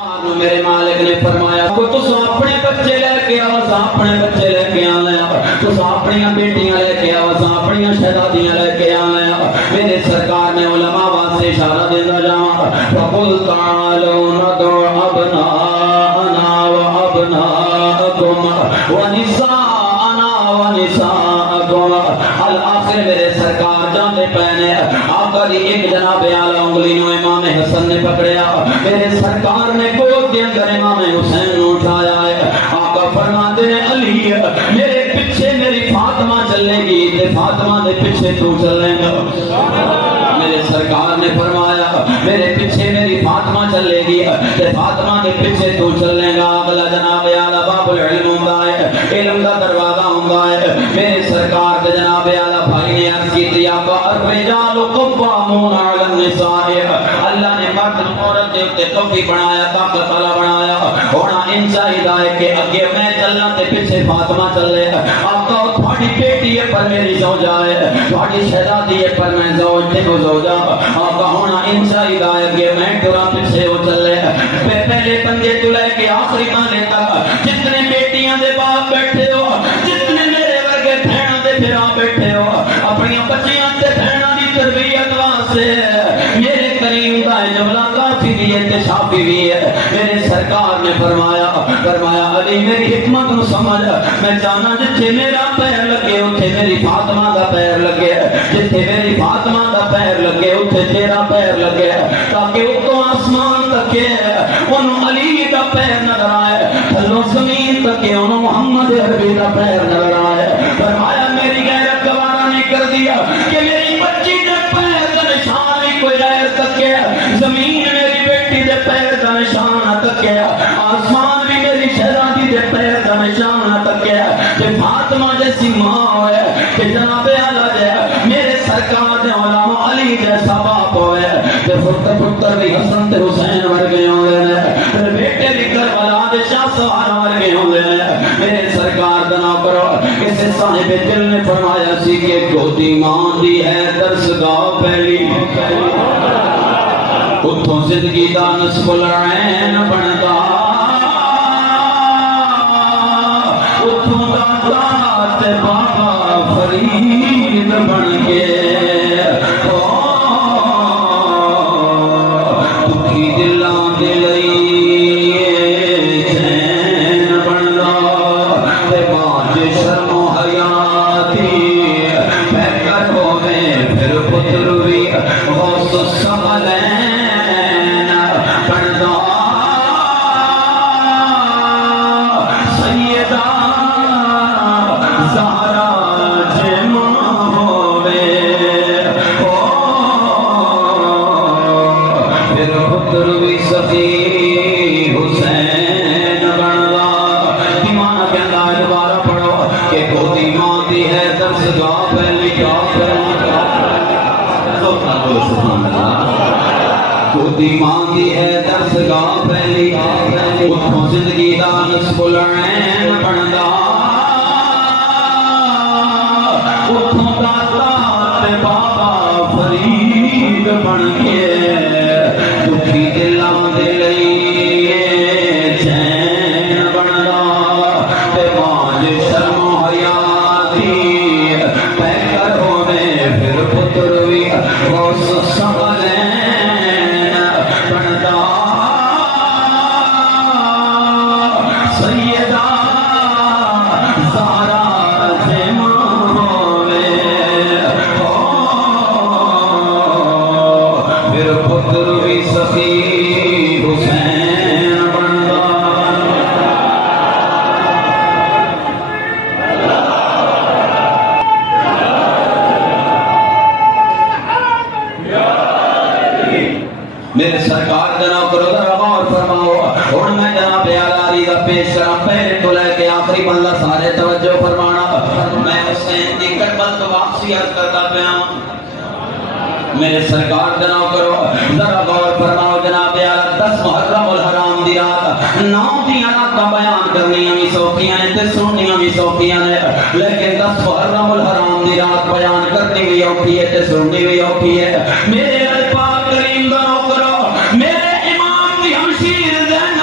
میرے مالک نے فرمایا کو تو اپنے بچے لے کے آؤ، اپنے بچے لے کے آیا، تو اپنی بیٹیاں لے کے آؤ، اپنی شہزادیاں لے کے آیا۔ میرے سرکار نے علماء واسطے اشارہ دیتا جاواں، فقل تعالوا ندعو ابناءنا وابناءکم ونساءنا ونساءکم۔ الآخر میرے سرکار جانے پہنے آقا دی ایک جناب اعلی انگلی نو امام حسن نے پکڑیا، میرے سرکار نے گود دے اندر امام حسین نو اٹھایا ہے۔ آقا فرماتے ہیں علی میرے پیچھے میری فاطمہ چلے گی تے فاطمہ دے پیچھے تو چلے گا۔ میرے سرکار نے فرمایا میرے پیچھے میری فاطمہ چلے گی تے فاطمہ دے پیچھے تو چلے گا۔ اگلا جناب اعلی باب العلم ہوندا ہے، علم دا دروازہ ہوندا ہے۔ میرے سرکار دے جناب اعلی بھائی نے عرض کی آقا الرجال قوامون علی النساء، اللہ نے مرد عورت دے اوپر قوی بنایا، طاقت والا بنایا۔ ہونا ان چاہیدا ہے کہ اگے میں چلنا تے پیچھے فاطمہ چلے۔ آقا تھوڑی بیٹی ہے پر میری زوجہ ہے، تھوڑی شہزادی ہے پر میں زوج تے وہ زوجہ۔ آقا ہونا ان چاہیدا ہے کہ میں ٹرا پیچھے وہ چلے۔ پہلے بندے تو لے کے آخری بندے تک جتنے بیٹیاں دے باپ بیٹھے ہو، جتنے میرے ورگے بہنوں دے بھرا بیٹھے ہو، اپنی بچیاں تے بہنوں دی تربیت واسطے میرے کریم دا جملہ کافی بھی ہے تے شافی بھی ہے۔ میرے سرکار نے فرمایا علی میری حکمت نو سمجھ، میں جانا جتھے میرا پیر لگے اتھے میری فاطمہ دا پیر لگے، جتھے میری فاطمہ دا پیر لگے اتھے تیرا پیر لگے، تاکہ اتوں آسمان تکے انہوں علی دا پیر نظر آئے، تھلوں زمین تکے انہوں محمد عربی دا پیر نظر آئے۔ فرمایا میری غیرت گوارا نہیں کر دیا کہ میری بچی دے پیر دا نشان بھی کوئی غیر تکے، زمین میری بیٹی دے پیر دا نشان نہ تکے، آسمان بھی میری شہزادی دے پیر دا نشان نہ تکے۔ کہ فاطمہ جیسی ماں ہوئے کہ جناب اعلیٰ جے میرے سرکار دے علماء علی جیسا باپ ہوئے، کہ پتر بھی حسن تے حسین ورگے ہوئے نے، بیٹے بھی کربلا دے شاہ سوار ورگے ہوئے نے۔ میرے سرکار دا نام کرو کسی صاحب دل نے فرمایا سی کہ گودی ماں دی ہے درسگاہ پہلی، اتھوں زندگی دا نصف العین بندا، اتھوں دادا تے بابا فرید بن کے دکھی دلاں دے لئی چین بندا، تے ماں دے شرم و حیا دی بہتر ہووے پھر پتر وی غوث الثقلین بندا، سیدہ زہرا جے ماں ہووے پھر پتر وی سخی حسین بندا۔ دیوانہ کہندا ہے دوبارہ پڑھو کہ گودی ماں دی ہے درسگاہ پہلی گودی ماں دی ہے درسگاہ پہلی، اتھوں زندگی دا نصف العین بندا، اتھوں دادا تے بابا فرید بن کے دکھی دلاں دے لئی چین بندا، تے ماں دے شرم و حیا دی بہتر ہووے پھر پتر وی غوث الثقلین بندا، سیدہ زہرا جے ماں ہووے پھر پتر وی سخی حسین بندا۔ میرے سرکار جناب کرو ذرا غور فرماؤ، ہن میں جناب اعلی دا پیش کراں، پہلے تو لے کے آخری بندہ سارے توجہ فرمانا۔ میں حسین دی کربلا تو واپسی عرض کرتا پیا، میرے سرکار جناب کرو ذرا غور فرماؤ۔ جناب اعلی 10 محرم الحرام دی رات 9 دیاں راتاں بیان کرنیاں بھی سوکھیاں نے تے سننیاں بھی سوکھیاں نے، لیکن 10 محرم الحرام دی رات بیان کرنی بھی اوکھی ہے تے سننی بھی اوکھی ہے۔ میرے پاک کریم دا نو کرو، میرے امام دی ہمشیر زینب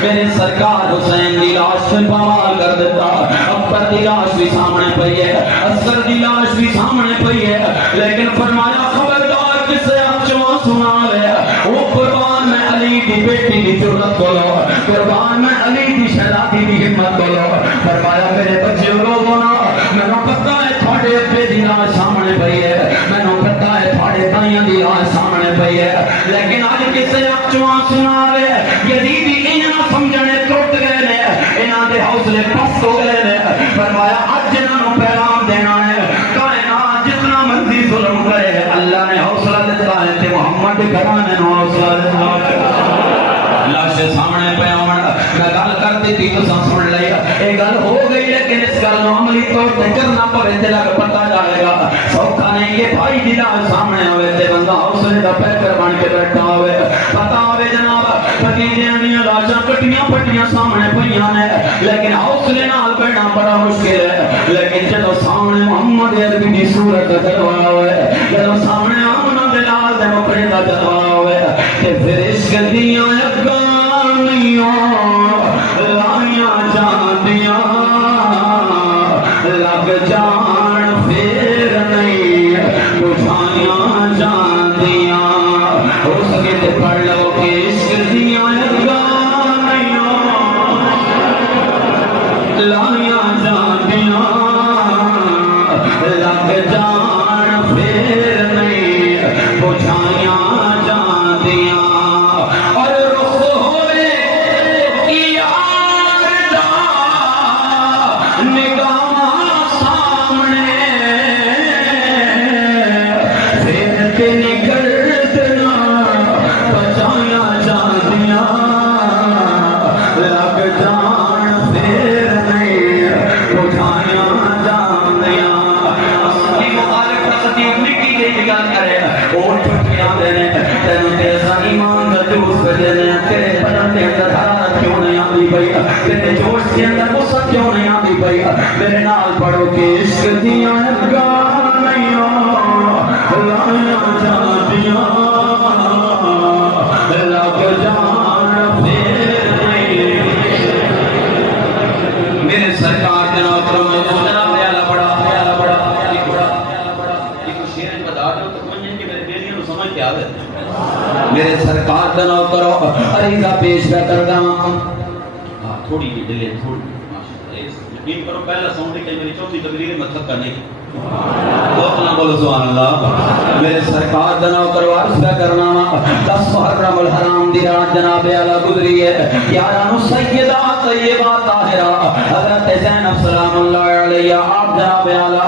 میرے سرکار حسین دی لاش پہ پامال کر دیتا اکبر دی لاش بھی سامنے پئی ہے اصغر دی لاش بھی سامنے پئی ہے لیکن فرمایا خبردار کسے آنچواں سنا لے وہ قربان میں علی دی بیٹی دی جرت کو لو قربان میں علی دی شہزادی دی ہمت کو لو فرمایا میرے بچے لوگوں نا میں نے پتہ ہے تھوڑے ابے دی لاش سامنے پئی ہے میں نے پتہ ہے تھوڑے بھائیاں دی لاش سامنے پئی ہے لیکن آج کسے آنچواں سنا لے یزیدی انہاں سمجھنے ٹوٹ گئے نے انہاں دے حوصلے پست ہو گئے نے فرمایا اج انہاں نوں پیغام دینا ہے کائنات جتنا مرضی ظلم کرے اللہ نے حوصلہ دیتا ہے تے محمد گھرانے نوں حوصلہ دیتا ہے لاش سامنے پہ آون میں گل کر دیتی تو سن لئی اے گل ہو گئی لیکن اس گل نوں عملی طور تے کرنا پوے تے لگ پتہ جائے گا سوکھا نہیں کہ بھائی دی لاش سامنے آوے تے بندہ حوصلے دا پیکر بن کے بیٹھا ہوئے پتہ ہوے جناب بھتیجیاں دیاں لاشاں کٹیاں پٹیاں سامنے پئیاں نے لیکن حوصلے نال بیٹھنا بڑا مشکل ہے لیکن جدوں سامنے محمد عربی دی صورت جلوہ ہوئے جدوں سامنے آمنہ دے نال دے مکڑے دا جلوہ ہوئے تے پھر عشق دیاں اگانیاں لائیاں جاندیاں لگ جان پھر نہیں بجھائیاں جاندیاں ہو سکے تے پڑھ لو کہ عشق دیاں اگانیاں لائیاں جاندیاں لگ جان پھر نہیں بجھائیاں جاندیاں اور رخ ہوئے یار دا نگاہ سامنے پھر تے نگردنا بچائیاں جاندیاں لگ جان پھر نہیں بجھائیاں جاندیاں اصلی مخالف تصدیق مٹی دے گل کرے اور چھٹیاں دینے تینوں تیسا ایمان کا جوش بجنے تیرے بدن کے اندر حرارت کیوں نہیں آتی بھئی تیرے جوش کے اندر غصہ کیوں نہیں آتی بھئی میرے نال پڑھو کہ عشق دیاں گانیاں لائیاں جاندیاں لگ جان پھر نہیں میرے سرکار کے نوکروں میں جناب عالی بڑا ایک شیر بتا دو تو سمجھیں کہ میرے بیٹیوں کو سمجھ کے آوے میرے سرکار کا نوکروں عریضہ پیش کردا تھوڑی ڈیلے تھوڑی یقین کرو پہلا ساؤنڈ کہ میری چوتھی تقریر مطلب کرنے کی بہت نہ بولو سبحان اللہ میرے سرکار دا نوکر عرض کرنا 10 محرم الحرام دی رات جناب اعلی گزری ہے یارانو سیدہ طیبہ طاہرہ حضرت زینب سلام اللہ علیہ آپ جناب اعلی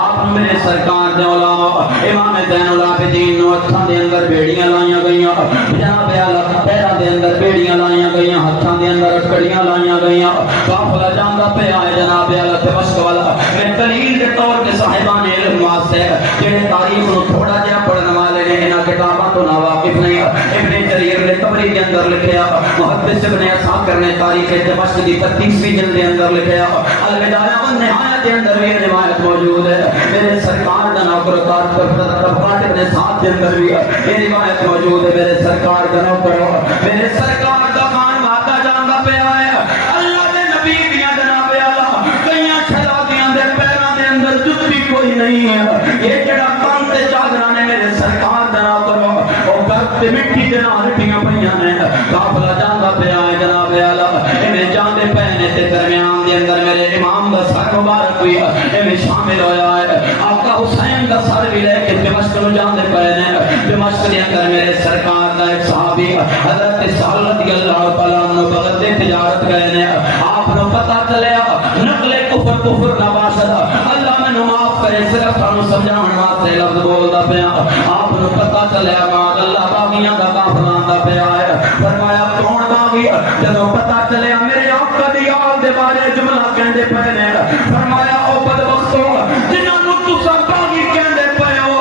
آپ میرے سرکار دے علماء امام زین العابدین نو ہتھاں دے اندر بیڑیاں لائیاں گئیاں جناب اعلی پیراں دے اندر بیڑیاں لائیاں گئیاں ہتھاں دے اندر کڑیاں لائیاں گئیاں قافلہ جاندا پیا ہے جناب اعلی دمشق والا میں دلیل کے طور تے صاحبان علم واسطے جڑے تاریخ نو تھوڑا جہا پڑھن والے نے انہاں کتاباں تو نا واقف نہیں ابن جریر نے طبری کے اندر لکھیا محدث ابن اسحاق نے تاریخ دمشق دی 33ویں جلد کے اندر لکھیا البدایہ و النہایہ کے اندر یہ روایت موجود ہے میرے سرکار دا نوکر طبقات ابن سعد کے اندر بھی یہ روایت موجود ہے میرے سرکار دا نوکر میرے سرکار دا خان ماتا جاندا پیا ہے اللہ دے نبی دیاں جناب اعلی کئیاں شہزادیاں دے پیراں دے اندر جُتی کوئی نہیں ہے یہ جڑا کان تے چادراں نے میرے سرکار دا نوکر او گھر تے مٹی دے نال ہٹیاں پئیاں نے قافلہ جاندا پیا ہے جناب اعلی ایویں جاندے پے نے تے درمیان دے اندر میرے امام دا سر مبارک بھی ایویں شامل ہویا ہے آقا حسین دا سر بھی لے کے دمشق نو جاندے پے نے دمشق دے اندر میرے سرکار دا ایک صحابی حضرت سہل رضی اللہ تعالی عنہ بغداد تے تجارت گئے نے آپ نو پتہ چلیا نقل کفر نہ باشد اللہ میں معاف کرے صرف تانوں سمجھاون واسطے لفظ بولدا پیا آپ نو پتہ چلیا ماں اللہ باغیاں دا قافلہ آندا پیا ہے فرمایا کون باغی جدوں پتہ چلیا میرے آقا دی آل دے بارے جملہ کہندے پے نے فرمایا او بدبختو جنہاں نو تساں باغی کہندے پے ہو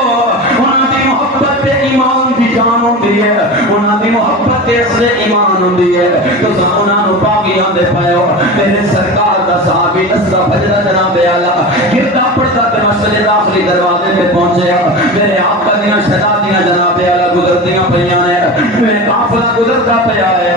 انہاں دی محبت ایمان دی جان ہوندی ہے انہاں دی محبت اصل ایمان ہوندی ہے تساں انہاں نو باغی آندے پے ہو میرے سرکار دا صحابی اسرا فجر جناب اعلی گردا پڑتا دمشق دے داخلی دروازے تے پہنچیا میرے آقا دیاں شہزادیاں جناب اعلی گزردیاں پئیاں نے میرے قافلہ گزردا پیا ہے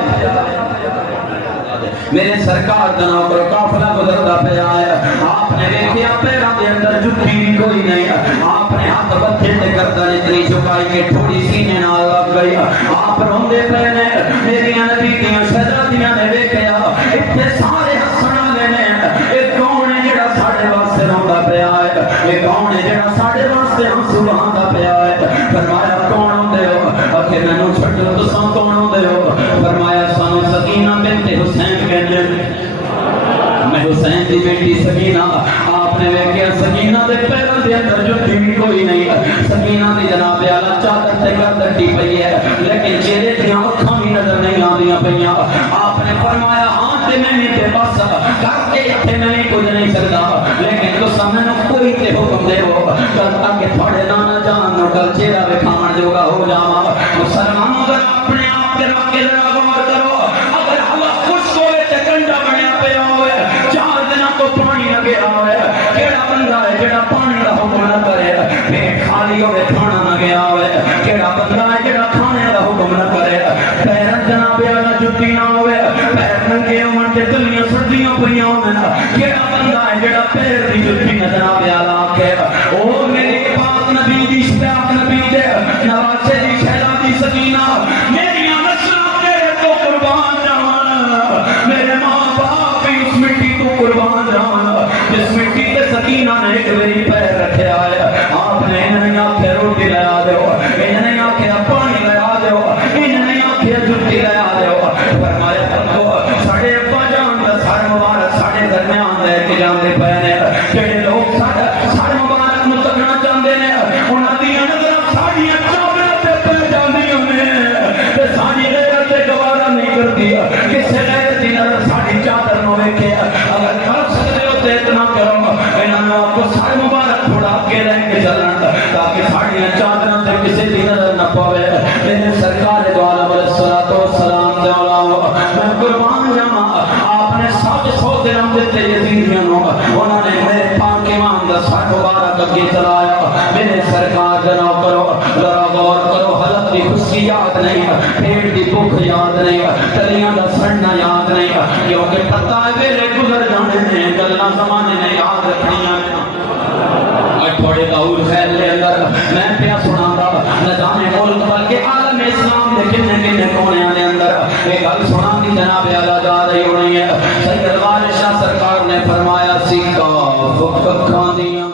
میرے سرکار دا نوکر قافلہ گزردا پیا ہے آپ نے دیکھیا پیراں دے اندر جُتی بھی کوئی نہیں آپ نے ہاتھ بتھے تے گردن اتنی جھکائی کہ تھوڑی سینے نال لگ گئی آپ روندے پے نے میریاں نبی دیاں شہزادیاں نے ویکھیا اتنے سارے ہسن والے نے اے کون ہے جڑا ساڈے واسطے روندا پیا ہے اے کون ہے جڑا ساڈے واسطے ہنسو بہاندا پیا ہے فرمایا کون ہوندے ہو اکھے مینوں چھڈو تساں کون ہوندے ہو فرمایا سانو سکینہ بنت حسین کہندے میں حسین دی بیٹی سکینہ آپ نے ویکھیا سکینہ دے پیراں دے اندر جُتی بھی کوئی نہیں سکینہ دی جناب اعلی چادر تے گردن ٹی پئی ہے لیکن چہرے دیاں اکھاں بھی نظر نہیں آندیاں پیاں آپ نے فرمایا ہاں تے میں تے بس کر کے تے میں کچھ نہیں سکدا لیکن تساں مینوں کوئی تے حکم دیو کل تک تھوڑے نانا جان نو کل چہرہ وکھاون جوگا ہو جاواں مسلمانوں ذرا اپنے آپ تے رکھ کے ذرا غور کرو اگر ہوا خشک ہوئے تے کنڈا بنیا پیا ہوئے تو پانی نہ گیا ہوئے کیڑا بندہ ہے جڑا پانی دا حکم نہ کرے پیٹ خالی ہوئے کھانا نہ گیا ہوئے کیڑا بندہ ہے جڑا کھانے دا حکم نہ کرے پیر جناب اعلی جُتی نہ ہوئے پیر ننگے ہون تے گلیاں سردیاں پریاں ہون کیڑا بندہ ہے جڑا پیر دی جُتی نہ جناب اعلی آکھے او میرے پاک نبی دی اشتیاق نبی دے نواسے دی شہزادی سکینہ میری نسلاں تیرے تو قربان جاون میرے ماں باپ بھی اس مٹی تو قربان جان جس مٹی تے سکینہ نے ایک واری پیر رکھیا ہے آپ نے انہیں آکھیا روٹی لیا دیو انہیں آکھیا پانی لیا دیو انہیں آکھیا جُتی لیا دیو فرمایا بندو ساڈے ابا جان دا سر مبارک ساڈے درمیان لے کے جاندے پے نے جڑے لوگ ساڈا سر مبارک نوں تکنا چاہندے نے انہاں دیاں نظراں ساڈیاں چادراں تے پے جاندیاں نے تے ساڈی غیرت تے گوارا نہیں کردی کسے غیرت دی نظر ساڈی چادر نوں ویکھے اگر کر سکدے ہو تے اتنا کرو انہاں نوں آپ کو سر مبارک تھوڑا کے لے کے چلن تاکہ ساڈیاں چادراں تے کسے دی نظر نہ پاوے میرے سرکار دو عالم علیہ الصلوۃ والسلام دے اولاد میں قربان جاواں آپ نے 700 درہم دتے یزیدیاں نوں انہاں نے میرے پاک امام دا سر مبارک اگے چلایا میرے سرکار دا نام کرو ذرا غور کرو حالت دی خوشی یاد نہیں پیٹ دی بھوک یاد نہیں تلیاں دا سڑنا یاد نہیں کیونکہ پتہ ہے ویلے گزر جانے نے گلاں زمانے نے یاد رکھنیاں تھوڑے دور خیر لے اندر میں پیا سناندا نہ جانے ملک بلکہ عالم اسلام دے کنے کنے کونیاں دے اندر ایک گل سنان دی جناب اعلی جا رہی ہونی ہے سید غالب شاہ سرکار نے فرمایا سکا فک کھاندیاں